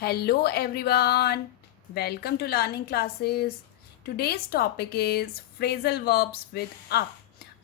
Hello everyone, welcome to learning classes. Today's topic is phrasal verbs with up.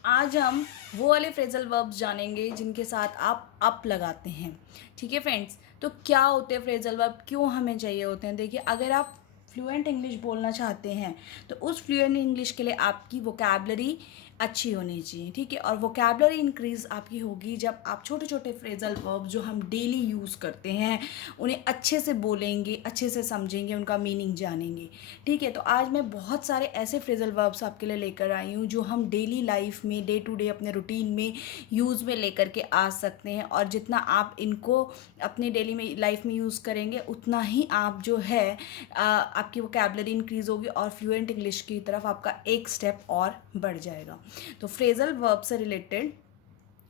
आज हम वो वाले phrasal verbs जानेंगे जिनके साथ आप up लगाते हैं. ठीक है फ्रेंड्स, तो क्या होते हैं phrasal verb, क्यों हमें चाहिए होते हैं. देखिए, अगर आप फ्लुएंट इंग्लिश बोलना चाहते हैं तो उस फ्लुएंट इंग्लिश के लिए आपकी वोकैबलरी अच्छी होनी चाहिए. ठीक है, और वोकैबलरी इंक्रीज आपकी होगी जब आप छोटे छोटे फ्रेजल वर्ब जो हम डेली यूज़ करते हैं उन्हें अच्छे से बोलेंगे, अच्छे से समझेंगे, उनका मीनिंग जानेंगे. ठीक है, तो आज मैं बहुत सारे ऐसे फ्रेजल वर्ब्स आपके लिए लेकर आई हूँ जो हम डेली लाइफ में डे टू डे अपने रूटीन में यूज़ में लेकर के आ सकते हैं. और जितना आप इनको अपने डेली में लाइफ में यूज़ करेंगे उतना ही आप जो है आपकी वोकैबलरी इंक्रीज़ होगी और फ्लुएंट इंग्लिश की तरफ आपका एक स्टेप और बढ़ जाएगा. तो फ्रेजल वर्ब से रिलेटेड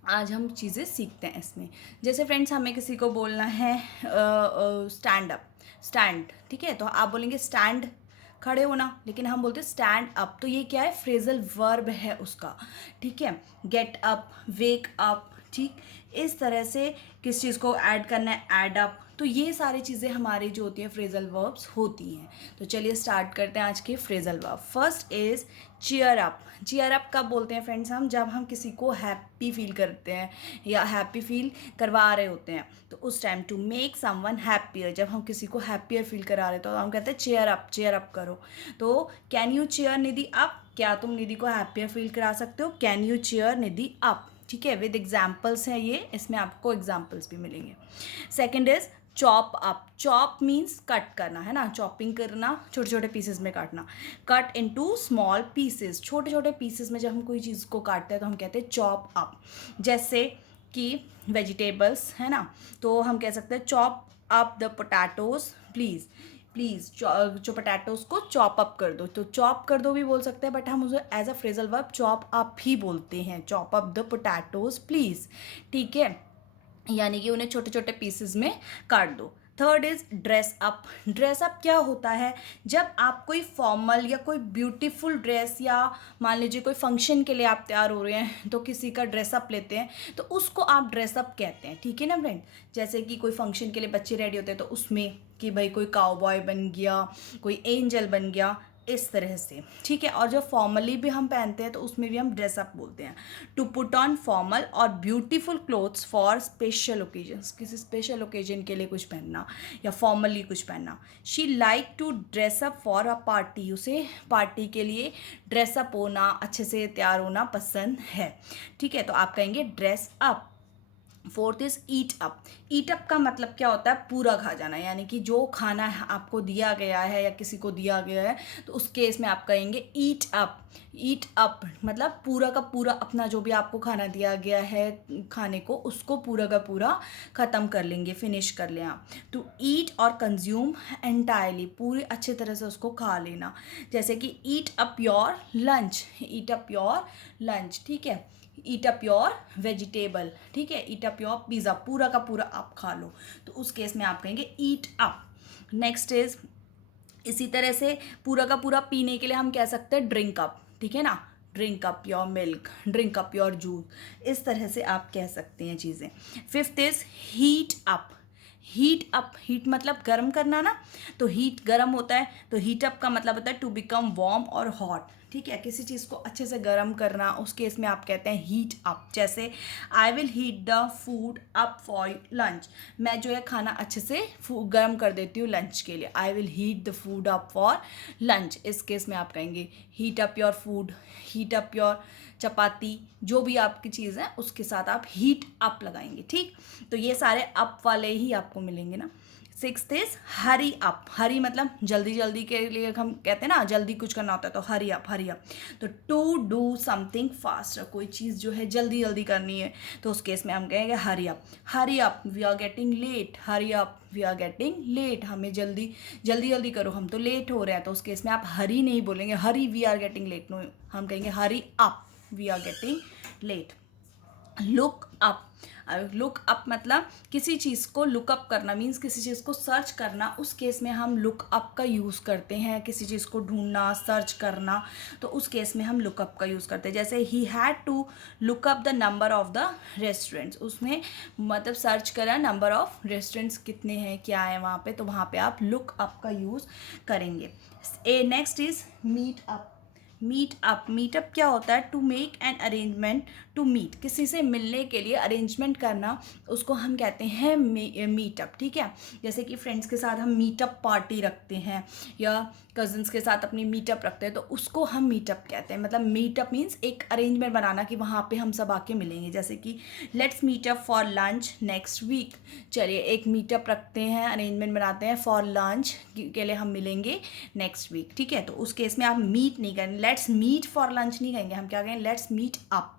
आज हम चीज़ें सीखते हैं इसमें. जैसे फ्रेंड्स, हमें किसी को बोलना है स्टैंड अप, स्टैंड. ठीक है, तो आप बोलेंगे स्टैंड, खड़े होना, लेकिन हम बोलते हैं स्टैंड अप. तो ये क्या है, फ्रेजल वर्ब है उसका. ठीक है, गेट अप, वेक अप. ठीक, इस तरह से किस चीज़ को ऐड करना है, ऐड अप. तो ये सारी चीज़ें हमारी जो होती हैं फ्रेजल वर्ब्स होती हैं. तो चलिए स्टार्ट करते हैं आज के phrasal verb. First is cheer up. Cheer up कब बोलते हैं फ्रेंड्स हम, जब हम किसी को हैप्पी फील करते हैं या हैप्पी फील करवा रहे होते हैं तो उस time. To make someone happier, जब हम किसी को हैप्पियर फील करा रहे तो हम कहते हैं चेयर अप करो. तो can you chair Nidhi up, क्या तुम निधि को हैप्पियर फील करा सकते हो, can you chair Nidhi up. ठीक है, विद एग्जाम्पल्स हैं ये, इसमें आपको एग्जाम्पल्स भी मिलेंगे. Second is chop up. Chop means cut करना, है ना, चॉपिंग करना, छोटे छोटे पीसेस में काटना. कट इनटू स्मॉल पीसेस, छोटे छोटे पीसेस में जब हम कोई चीज़ को काटते हैं तो हम कहते हैं चॉप अप. जैसे कि वेजिटेबल्स, है ना, तो हम कह सकते हैं chop up the potatoes please. Please जो पोटैटोज़ को चॉप अप कर दो. तो चॉप कर दो भी बोल सकते हैं, बट हम उसे as a phrasal verb chop up ही बोलते हैं. Chop up the potatoes please. ठीक है, यानी कि उन्हें छोटे छोटे पीसेस में काट दो. Third is dress up. Dress up क्या होता है, जब आप कोई फॉर्मल या कोई ब्यूटीफुल ड्रेस, या मान लीजिए कोई फंक्शन के लिए आप तैयार हो रहे हैं तो किसी का ड्रेसअप लेते हैं तो उसको आप ड्रेसअप कहते हैं. ठीक है ना फ्रेंड, जैसे कि कोई फंक्शन के लिए बच्चे रेडी होते हैं तो उसमें कि भाई कोई काउबॉय बन गया, कोई एंजल बन गया, इस तरह से. ठीक है, और जब फॉर्मली भी हम पहनते हैं तो उसमें भी हम ड्रेसअप बोलते हैं. टू पुट ऑन फॉर्मल और beautiful clothes for special occasions, किसी स्पेशल ओकेजन के लिए कुछ पहनना या फॉर्मली कुछ पहनना. She like to dress up for a party, उसे पार्टी के लिए ड्रेसअप होना, अच्छे से तैयार होना पसंद है. ठीक है, तो आप कहेंगे dress up. Fourth is eat up. Eat up का मतलब क्या होता है, पूरा खा जाना, यानी कि जो खाना आपको दिया गया है या किसी को दिया गया है तो उस केस में आप कहेंगे ईट अप. ईट अप मतलब पूरा का पूरा अपना जो भी आपको खाना दिया गया है खाने को, उसको पूरा का पूरा ख़त्म कर लेंगे, फिनिश कर लें आप. टू ईट और कंज्यूम एंटायरली, पूरी अच्छे तरह से उसको खा लेना. जैसे कि ईट up your lunch, eat up your lunch. ठीक है, ईट अप योर वेजिटेबल. ठीक है, ईट अप योर पिज़्ज़ा, पूरा का पूरा आप खा लो, तो उस केस में आप कहेंगे ईट अप. नेक्स्ट इज इसी तरह से पूरा का पूरा पीने के लिए हम कह सकते हैं ड्रिंक अप. ठीक है ना, drink up your milk, drink up your juice, इस तरह से आप कह सकते हैं चीज़ें. Fifth is heat up. Heat up, heat मतलब गर्म करना ना, तो हीट गर्म होता है, तो हीट अप का मतलब होता है टू बिकम वार्म और हॉट. ठीक है, किसी चीज़ को अच्छे से गर्म करना, उस केस में आप कहते हैं हीट अप. जैसे आई will heat the food up for lunch, मैं जो है खाना अच्छे से गर्म कर देती हूँ लंच के लिए. I will heat the food up for lunch, इस केस में आप कहेंगे heat up your food, heat up your chapati, जो भी आपकी चीज़ है उसके साथ आप हीट अप लगाएंगे. ठीक, तो ये सारे अप वाले ही आपको मिलेंगे ना. Sixth is hurry up. Hurry मतलब जल्दी जल्दी के लिए हम कहते हैं ना, जल्दी कुछ करना होता है तो हरी अप, हरी अप. तो टू डू समथिंग फास्ट, कोई चीज़ जो है जल्दी जल्दी करनी है तो उस केस में हम कहेंगे hurry up. Hurry up, we are getting late. Hurry up, we are getting late, हमें जल्दी जल्दी जल्दी करो, हम तो लेट हो रहे हैं. तो उस केस में आप हरी नहीं बोलेंगे, hurry we are getting late, no, हम कहेंगे hurry up, we are getting late. Look up, look up मतलब किसी चीज़ को लुक अप करना, मीन्स किसी चीज़ को सर्च करना। उस केस में हम लुक अप का यूज़ करते हैं, किसी चीज़ को ढूंढना, सर्च करना, तो उस केस में हम लुक अप का यूज़ करते हैं। जैसे ही had to look up the number of the restaurants, उसने मतलब सर्च करा नंबर ऑफ रेस्टोरेंट्स कितने हैं, क्या है वहाँ पे, तो वहाँ पे आप लुक अप का यूज़ करेंगे। Next is meet up. Meet up क्या होता है? To make an arrangement to meet, किसी से मिलने के लिए अरेंजमेंट करना, उसको हम कहते हैं मीट अप। ठीक है, जैसे कि फ्रेंड्स के साथ हम मीटअप पार्टी रखते हैं या कजन्स के साथ अपनी मीटअप रखते हैं, तो उसको हम मीटअप कहते हैं। मतलब मीटअप मीन्स एक अरेंजमेंट बनाना कि वहाँ पे हम सब आके मिलेंगे। जैसे कि let's meetup for lunch next week, चलिए एक मीटअप रखते हैं, अरेंजमेंट बनाते हैं फॉर लंच के लिए हम मिलेंगे नेक्स्ट वीक। ठीक है, तो उस केस में आप मीट नहीं करेंगे, लेट्स मीट फॉर लंच नहीं कहेंगे, हम क्या कहेंगे? Let's meet up.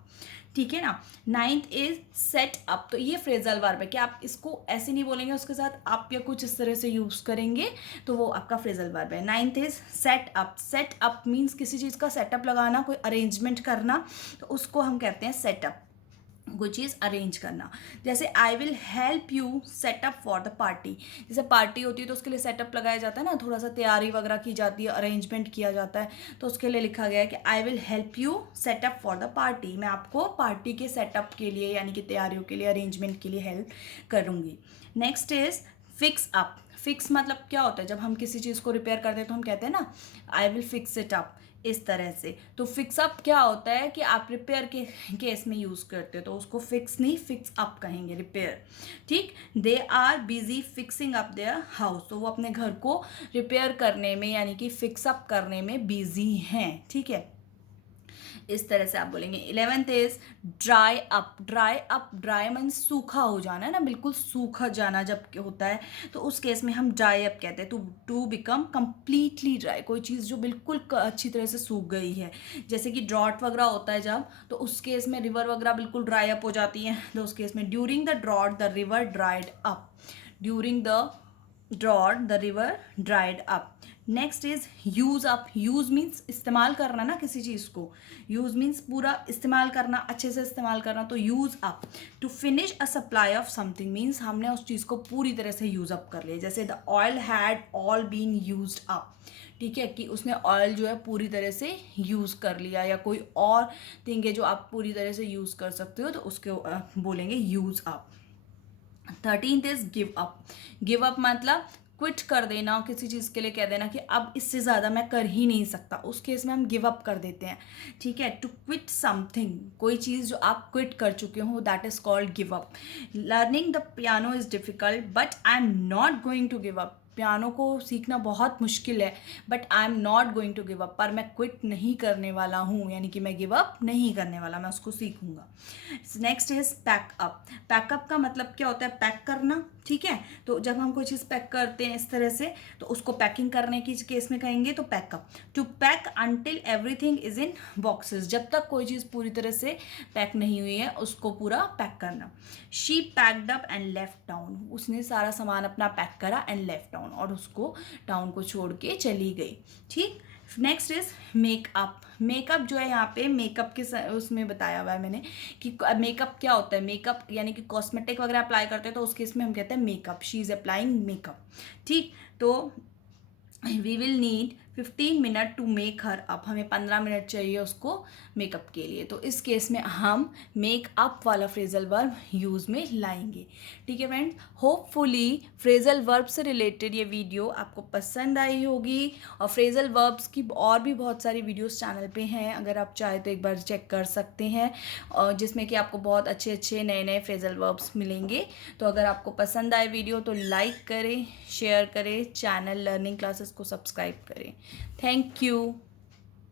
ठीक है ना। 9th इज सेट अप, तो ये फ्रेजल वर्ब है कि आप इसको ऐसे नहीं बोलेंगे, उसके साथ आप या कुछ इस तरह से यूज़ करेंगे, तो वो आपका फ्रेजल वर्ब है। 9th is set up. Set up means किसी चीज़ का सेटअप लगाना, कोई अरेंजमेंट करना, तो उसको हम कहते हैं सेटअप, कोई चीज़ अरेंज करना। जैसे I will help you setup for the party, जैसे पार्टी होती है तो उसके लिए सेटअप लगाया जाता है ना, थोड़ा सा तैयारी वगैरह की जाती है, अरेंजमेंट किया जाता है, तो उसके लिए लिखा गया है कि I will help you setup for the party, मैं आपको पार्टी के सेटअप के लिए यानी कि तैयारियों के लिए, अरेंजमेंट के लिए हेल्प करूँगी। Next is fix up. Fix मतलब क्या होता है? जब हम किसी चीज़ को रिपेयर करते हैं तो हम कहते हैं ना I will fix it up, इस तरह से। तो फिक्स अप क्या होता है कि आप रिपेयर के केस में यूज़ करते हो, तो उसको फिक्स नहीं फिक्स अप कहेंगे, रिपेयर। ठीक, they are busy fixing up their house, तो वो अपने घर को रिपेयर करने में यानी कि फिक्स अप करने में बिजी हैं। ठीक है, इस तरह से आप बोलेंगे। 11th is dry up. Dry up, dry means सूखा हो जाना है ना, बिल्कुल सूखा जाना जब होता है, तो उस केस में हम ड्राई अप कहते हैं। टू बिकम कम्प्लीटली ड्राई, कोई चीज़ जो बिल्कुल अच्छी तरह से सूख गई है, जैसे कि ड्रॉट वगैरह होता है जब, तो उस केस में रिवर वगैरह बिल्कुल ड्राई अप हो जाती हैं, तो उस केस में during the drought the river dried up. During the drought the river dried up. Next is use up. Use means इस्तेमाल करना ना किसी चीज़ को, यूज मीन्स पूरा इस्तेमाल करना, अच्छे से इस्तेमाल करना, तो use up. To finish a supply of something means हमने उस चीज़ को पूरी तरह से यूज अप कर लिया। जैसे the oil had all been used up, ठीक है, कि उसने ऑयल जो है पूरी तरह से यूज़ कर लिया, या कोई और थिंग है जो आप पूरी तरह से यूज़ कर सकते हो, तो उसके बोलेंगे use up. 13th is give up. Give up मतलब क्विट कर देना, किसी चीज़ के लिए कह देना कि अब इससे ज़्यादा मैं कर ही नहीं सकता, उस केस में हम गिव अप कर देते हैं। ठीक है, टू क्विट समथिंग, कोई चीज़ जो आप क्विट कर चुके हो, that is called give up. Learning the piano is difficult but I am not going to give up. Piano को सीखना बहुत मुश्किल है, but I am not going to give up, पर मैं क्विट नहीं करने वाला हूँ, यानी कि मैं गिव अप नहीं करने वाला, मैं उसको सीखूंगा। Next is pack up. Pack up का मतलब क्या होता है? पैक करना। ठीक है, तो जब हम कोई चीज़ पैक करते हैं इस तरह से, तो उसको पैकिंग करने की केस में कहेंगे तो pack up. To pack until everything is in boxes, जब तक कोई चीज़ पूरी तरह से पैक नहीं हुई है उसको पूरा पैक करना। She packed up and left town, उसने सारा सामान अपना पैक करा एंड लेफ्ट टाउन, और उसको टाउन को छोड़ के चली गई। ठीक, नेक्स्ट इज मेकअप। मेकअप जो है यहाँ पे मेकअप के उसमें बताया हुआ है मैंने कि मेकअप क्या होता है। मेकअप यानी कि कॉस्मेटिक वगैरह अप्लाई करते हैं, तो उस केस में हम कहते हैं makeup, she is applying makeup. ठीक, तो we will need 15 minute to make her up, हमें 15 मिनट चाहिए उसको मेकअप के लिए, तो इस केस में हम मेक अप वाला फ्रेजल वर्ब यूज़ में लाएंगे। ठीक है फ्रेंड्स, होपफुली फ्रेजल वर्ब से रिलेटेड ये वीडियो आपको पसंद आई होगी, और फ्रेजल वर्ब्स की और भी बहुत सारी वीडियोस चैनल पे हैं, अगर आप चाहे तो एक बार चेक कर सकते हैं, और जिसमें कि आपको बहुत अच्छे अच्छे नए नए फ्रेजल वर्ब्स मिलेंगे। तो अगर आपको पसंद आए वीडियो तो लाइक करें, शेयर करें, चैनल लर्निंग क्लासेस को सब्सक्राइब करें। Thank you.